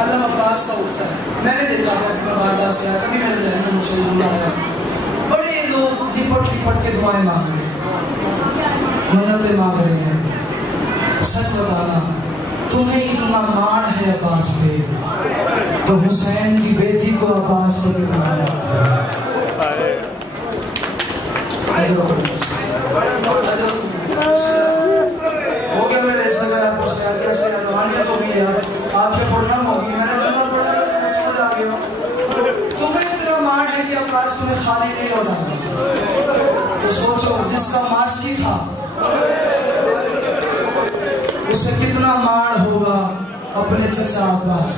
कलम अब्बास का उठता है। मैंने देखा मैं बारदास से आया, कभी मेरे जहन में मुझे जुमला आया, बड़े लोग लिपट लिपट के दुआएं मांग रहे हैं, मन्नतें मांग रहे हैं। सच बताना, तुम्हें इतना मान है अब्बास पे, तो हुसैन की बेटी को अब्बास पे कितना मान है। हो गया मेरे ऐसा मैं आपको शेयर कैसे अनवानियत हो गई यार, आपसे पढ़ना होगी, मैंने जुमला पढ़ा समझ आ गया। तुम्हें इतना मान है कि अब्बास तुम्हें खाली नहीं लौटा। तो सोचो जिसका मास्की था उसे कितना मान होगा अपने चचा अब्बास।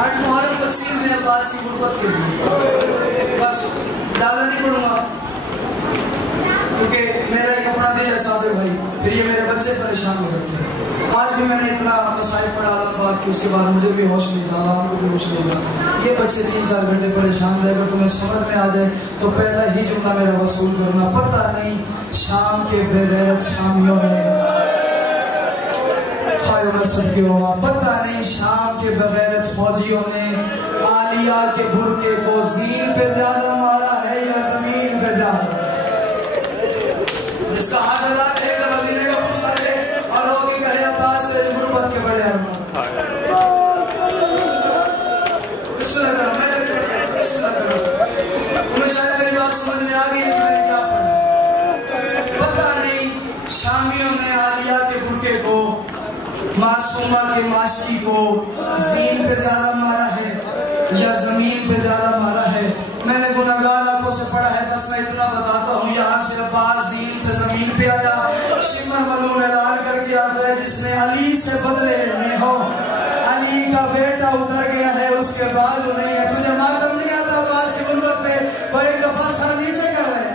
आज मुहर्रम तकसीम है अब्बास की गुर्बत के लिए, बस ज्यादा नहीं पढ़ूंगा क्योंकि मेरा एक अपना दिल है साहब भाई, फिर ये मेरे बच्चे परेशान हो जाते हैं। आज भी मैंने इतना मसाइल पढ़ा बात की, उसके बाद मुझे भी होश नहीं था, आपको भी होश नहीं था। ये बच्चे 3-4 घंटे परेशान रहे, अगर तुम्हें समझ में आ जाए तो पहला ही जुमला मेरा वसूल करना, पता नहीं शाम के बेगैरत शामियों ने, पता नहीं शाम के बगैरत फौजियों ने आलिया के बुरके को ज़ीन पे ज्यादा मारा है या जमीन पे ज्यादा। जिसका हाथ लगा एक मदीने का पूछा है और लोग कहे अब्बास से गुर्बत के बड़े अरमान। बिस्मिल्लाह करो, मैंने बिस्मिल्लाह करो। तुम्हें शायद मेरी बात समझ में आ गई है कि मैंने क्या पढ़ा। पता नहीं शामियों ने आलिया के बुरके को, मासूमा के मास्की को ज़ीन पे ज्यादा मारा है या जमीन पे ज्यादा मारा है। मैंने गुनाहगार आंखों से पढ़ा है, बस मैं इतना बताता हूँ, यहाँ से अब्बास ज़ीन से जमीन पे आया। शिमर मलून ऐलान करके आता है जिसने अली से बदले लेने हो, अली का बेटा उतर गया है, उसके बाद नहीं है। तुझे मातम नहीं आता अब्बास की गुर्बत पे? वो एक दफा सर नीचे कर रहे हैं।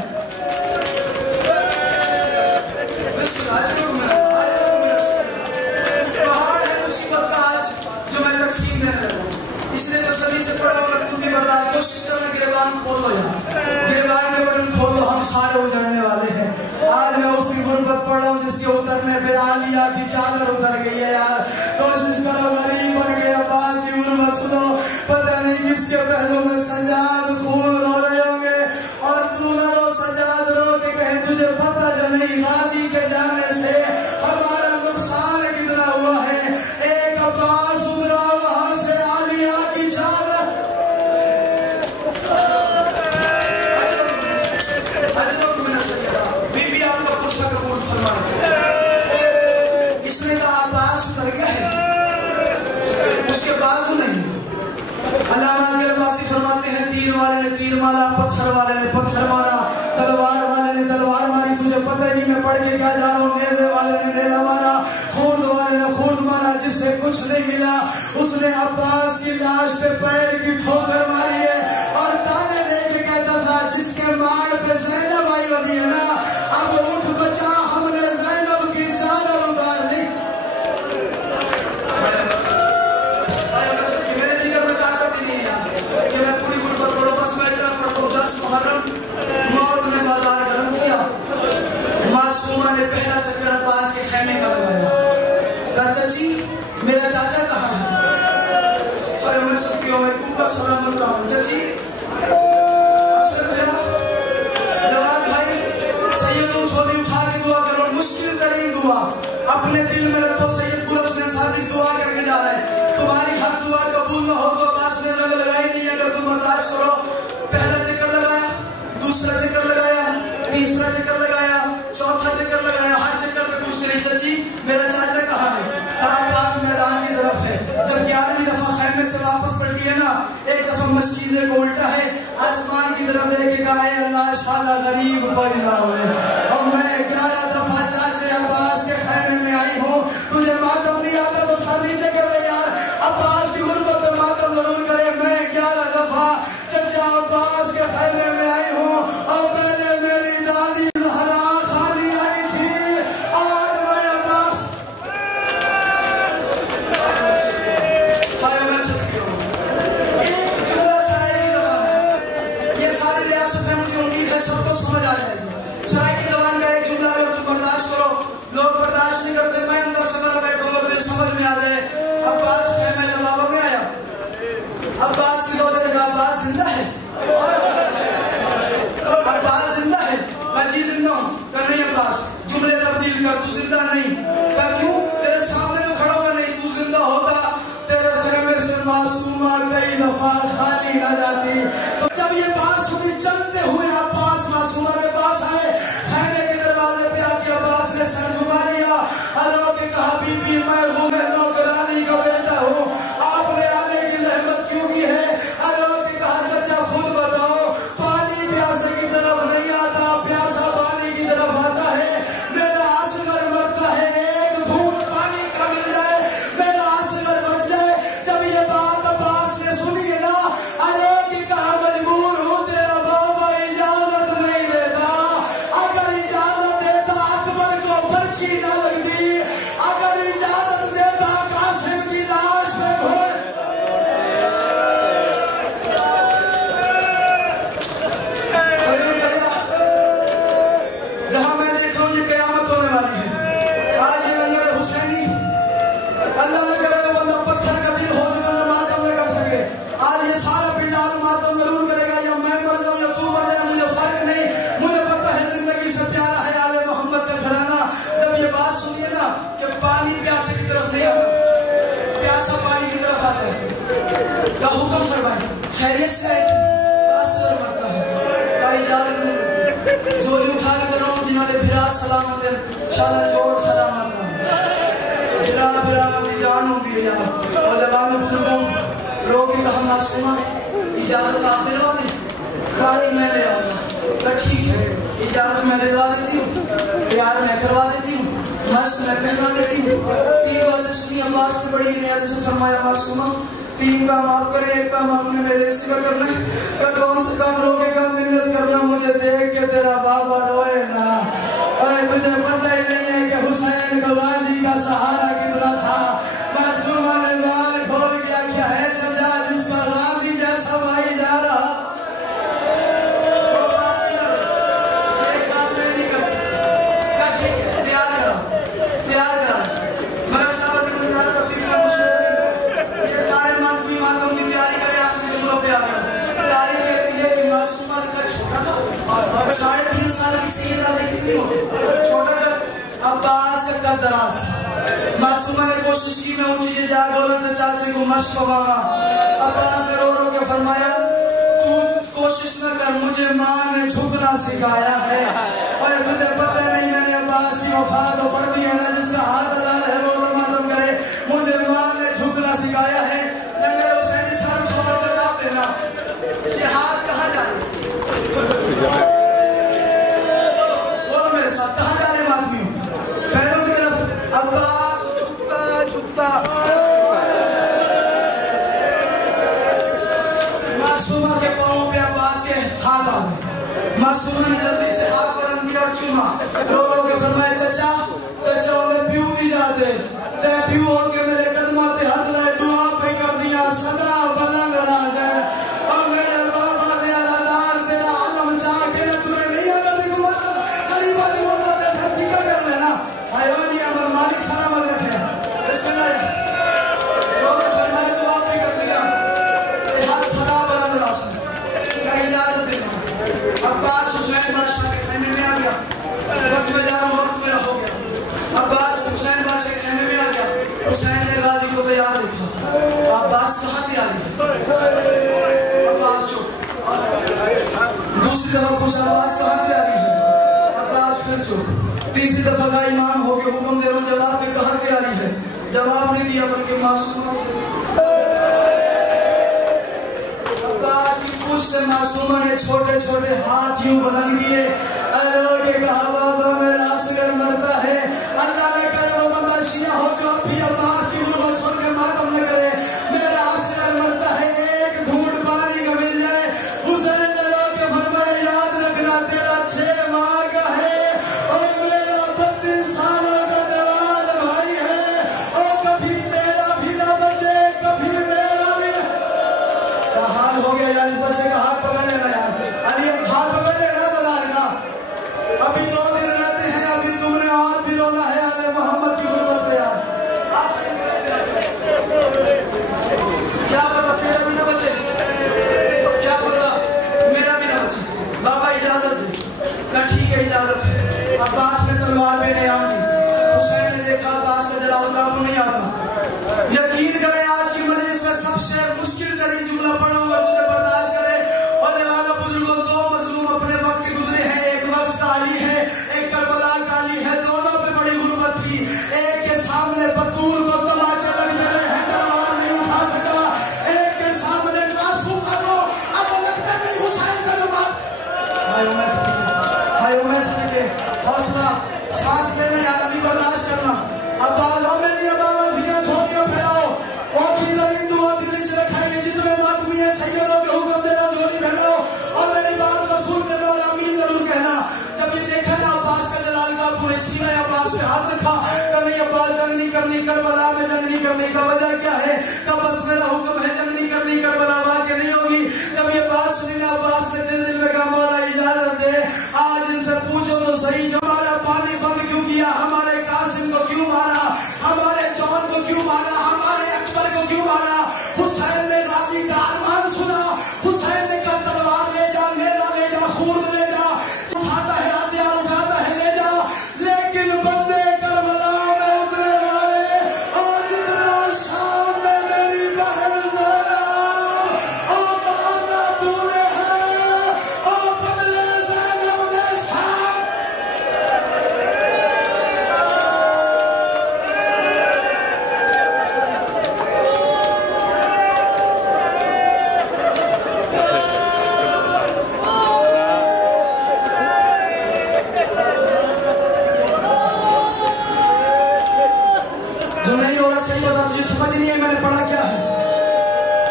इसलिए तसल्ली से पढ़ो, अगर तुम भी बर्दाश्त कोशिश करो, गिरबान खोल लो यार, गिरबान के बटन खोल लो, हम सारे उजड़ने वाले हैं। आज मैं उसकी गुर्बत पढ़ रहा हूँ जिसके उतरने पे आलिया की चादर उतर गई है यार। कोशिश करो, गरीब बन गए अब्बास की गुर्बत सुनो। पता नहीं किसके पहलू में सजाद खून रो रहे होंगे और तू न रो सजाद रो के कहे तुझे पता जो नहीं गाजी के जाने से हमारा नुकसान कितना हुआ है। एक अब्बास उतरा वहां से आलिया की चादर, बीबी आपका पुरसा कबूल फरमाए। इसने कहा अब्बास उतर गया है, उसके बाजू नहीं। अल्लामा अब्बासी फरमाते हैं तीर वाले ने तीर मारा, पत्थर वाले ने पत्थर मारा, तलवार वाले ने तलवार मारी, तुझे पता ही नहीं मैं पढ़ के क्या जा रहा हूँ। नेज़े वाले ने नेज़ा मारा, खून वाले ने खून मारा, जिससे कुछ नहीं मिला उसने अब्बास की लाश पे पैर की ठोकर मारी है और ताने दे के कहता था जिसके मार पे ज़ैनब आई होती है ना, अब उठ बचा हमने ज़ैनब की चादर उतार ली। मेरे जिगर में ताकत ही नहीं है कि मैं पूरी गुर्बत पढ़ूं, बस मैं इतना पढ़ता हूँ। 10 मुहर्रम मौत ने बाजार गर्म किया, मासूमा ने पहला चक्कर अब्बास के खेमे का लगाया। कहा चाची मेरा चाचा कहाँ है? और मैं सबकी महबूब का सलामत रहा हूँ। चाची असगर मेरा जवाब भाई सैयद छोटी उठा के दुआ करो, मुश्किल तरीन दुआ अपने दिल में रखो। सैयद गुलशन सादिक दुआ करके जा रहे हैं, तुम्हारी हर दुआ कबूल न हो तो अब्बास ने रंग लगाई नहीं। अगर तुम बर्दाश्त करो, पहला चक्कर लगाया, दूसरा चक्कर लगाया, तीसरा चक्कर लगाया, चौथा चक्कर लगाया, हर चक्कर पे पूछ रही चाची मेरा चाचा कहाँ है? अब्बास मैदान की तरफ है। जब 11वीं दफा खैमे से वापस पलटी है ना, एक दफा मस्जिद को उल्टा है, आसमान की तरफ देख के कहा अल्लाह शाला गरीब कोई ना होए। और मैं 11 दफा चाचे अब्बास के खैमे में आई हूँ, तुझे मातम नहीं आता तो सर नीचे कर ले यार। अब्बास की गुर्बत पे मातम जरूर करे। मैं 11 दफा चचा अब्बास के खैमे में आई हूँ और पहले मेरी दादी ज़हरा खाली आई थी, आज मैं अब्बास एक जुमला सराय की ज़बान है। ये सारी रियासत है, मुझे उम्मीद है सबको समझ आ जाएगी। खैरियत से आई थी, असर मरता है का इजाजत नहीं मिलती। जोली उठा के करो जिन्होंने फिरा सलामत है, शाला जोड़ सलामत है, फिरा मती जान होती है यार। और जबान बुजुर्गों रोके कहा मासूमा इजाजत आप दिलवा दें, गाड़ी मैं ले आऊँगा, तो ठीक है इजाजत मैं दिलवा देती हूँ, प्यार मैं करवा देती हूँ, मस्त मैं पहना देती हूँ। 3 बातें सुनी अब्बास ने बड़ी नियाज़ से फरमाया मासूमा 3 काम आप करें, एक काम आपने मेरे सिवा करना है, कौन सा काम रोकेगा मिन्नत करना मुझे देख के तेरा बाबा रोए ना। अरे तुझे पता ही नहीं है कि हुसैन को गाजी का सहारा कितना था। मासूमा ने बाल खोल गया क्या है चचा जिसका गाजी जैसा भाई जा रहा, एक बात मैं नहीं कर सकती। ठीक है तैयार करो मगर साहब के बुनियाद पर फिक्स ये सारे मातों की तैयारी करें। आखिरी जुमलों पे आ गए। तारीख कहती है कि मासूमा का छोटा था, 3.5 साल की सैयदा कितनी हो छोटा था। अब्बास का कद दराज था। मासूमा ने कोशिश की मैं ऊंची से जा बोला तो चाचे को मश्क होगा। अब्बास ने रो के फरमाया तू कोशिश न कर, मुझे माँ ने झुकना सिखाया है। और तुझे पता नहीं मैंने अब्बास की वफा तो पढ़ दी है ना, जिसका हाथ हलाल है वो तो मालूम करे। मुझे माँ ने झुकना सिखाया है। जंगल हुसैन साहब छोड़ जवाब देना ये हाथ कहाँ जा रहे बोलो मेरे साथ कहाँ जा रहे आदमी पैरों की तरफ। अब्बास झुकता मासूमा के पाँव पे अब्बास के हाथ आ गए। मासूमा ने जल्दी से हाथ बुलंद किया और चूमा रो के फरमाया चचा उन्हें प्यू भी जाते ते प्यू होके मेरे कदमां ते हाथ लाए दुआ पे कर दिया सदा बुलंद राज है। और मेरे बाबा दे अल्लाह तेरा आलम चाह के तुरे नहीं आता ते मत गरीबा दी उम्मत से जिक्र कर लेना हयानी अमर मालिक सलामत रखे। बिस्मिल्लाह रो के फरमाया दुआ पे कर दिया ते हाथ सदा बुलंद राज का इजाजत देना। अब्बास हुसैन बादशाह के खेमे में आ गया। बस मैं जा रहा हूँ वक्त मेरा हो गया। अब्बास हुसैन बादशाह के खेमे में आ गया। हुसैन ने गाजी को तैयार देखा। अब्बास कहाँ तैयार है? अब्बास चुप। दूसरी दफा पूछा अब्बास कहाँ तैयारी है? अब्बास फिर चुप। तीसरी दफा का इमाम होके हुक्म दे रहा हूँ जवाब में कहाँ तैयारी है? जवाब नहीं दिया बल्कि मासूमा से मासूमा ने छोटे छोटे हाथ यूं बुलंद किए। अल्लाह के कहा बाबा मेरा असगर मरता है, अल्लाह ने कर वो बंदा शिया हो जो अब भी अब्बास की गुरबत सुन के मातम न करे। मेरा असगर मरता है, एक घूंट पानी का मिल जाए। हुसैन ने रो के फरमाया याद रखना तेरा 6 माह का है और मेरा 32 सालों का जवान भाई है। और कभी तेरा भी ना बचे कभी मेरा भी ना। हाल हो गया यार, इस बच्चे का हाथ पकड़ लेना यार। अली हाथ पकड़ लेना सरदार का। अभी 2 समझती नहीं है मैंने पढ़ा क्या है।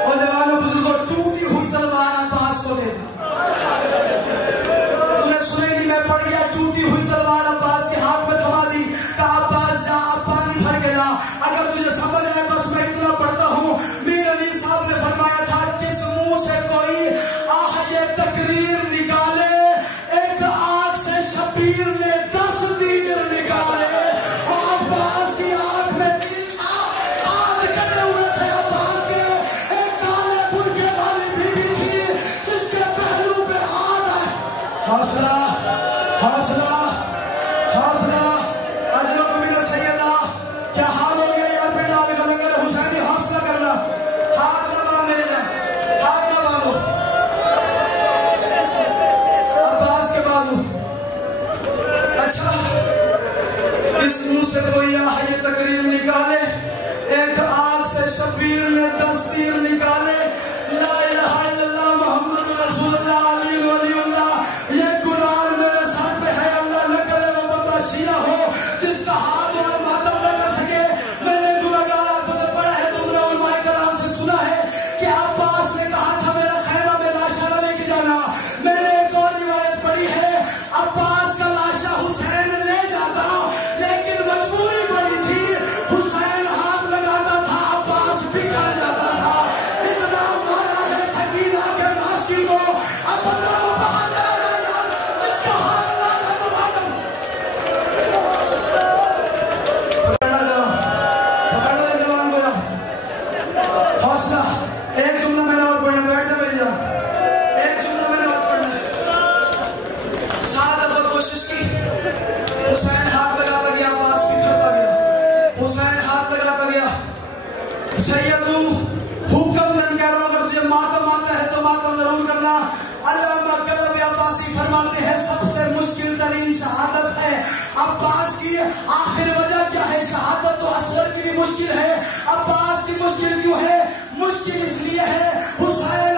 और जवानों बुजुर्गों, टूटी हुई तलवार अब्बास को दे। तूने सुनेगी मैं पढ़ गया, टूटी हुई तलवार अब्बास के हाथ में थमा दी। कहा अब्बास जा, अब पानी भर के ला। अगर तुझे समझ आए बस मैं इतना पढ़ता हूँ। मीर अली साहब ने फरमाया था, किस मुंह से कोई आह ये तकरीर निकाले, एक आग से शबीर ने 10 तीर निकाले। और अब्बास की आंख में तीखा आग कटे हुए थे। अब्बास के एक काले बुर्के वाली बीबी थी जिसके पहलू पे हाथ है। हौसला हौसला हौसला। अजरो कबीर सैयदा, क्या हाल हो गया यार बेटा, लंगर हुसैनी, हौसला करना। हाथ न बांध ले जा, हाथ न बांधो। अब्बास के बाजू। अच्छा, इस मुंह से कोई आह ये तकरीर निकाले, एक आग से शबीर ने 10 तीर निकाले। ला इलाहा इल्लल्लाह मोहम्मद रसूलुल्लाह अली वलीउल्लाह। ये कुरान मेरे सर पे है, अल्लाह न करे वो बंदा शिया हो जिसका हाथ और मातम न कर सके। मैंने गुनहगार आंखों से पढ़ा है, तुमने उलमाए कराम से सुना है कि अब्बास ने कहा था मेरा खैमा में लाशा न लेके जाना। मैंने एक और रिवायत पढ़ी है, अब्बास का लाशा हुसैन ले जाता, लेकिन मजबूरी बड़ी थी, हुसैन हाथ लगाता था, अब्बास बिखर जाता था। इतना मारना है सकीना के मास्की को। अब बताओ कहां चला जाएगा जिसका हाथ लगा तो मातम। पकड़ना जवान को जा। हौसला। एक जुमला मैंने और पढ़ना, बैठ जा मेरी जान। एक जुमला मैंने और पढ़ना है। 7 दफा कोशिश की, हुसैन हाथ लगाता गया, अब्बास बिखरता गया। हुसैन हाथ लगाता गया। सैयदू हुक्म नहीं कह रहा हूं, अगर तुझे मातम आता है तो मातम जरूर करना। अल्लामा कल्ब अब्बासी फरमाते हैं सबसे मुश्किल तरीन शहादत है अब्बास की। आखिर वजह क्या है? शहादत तो असगर की भी मुश्किल है, अब्बास की मुश्किल क्यों है? मुश्किल इसलिए है हुसैन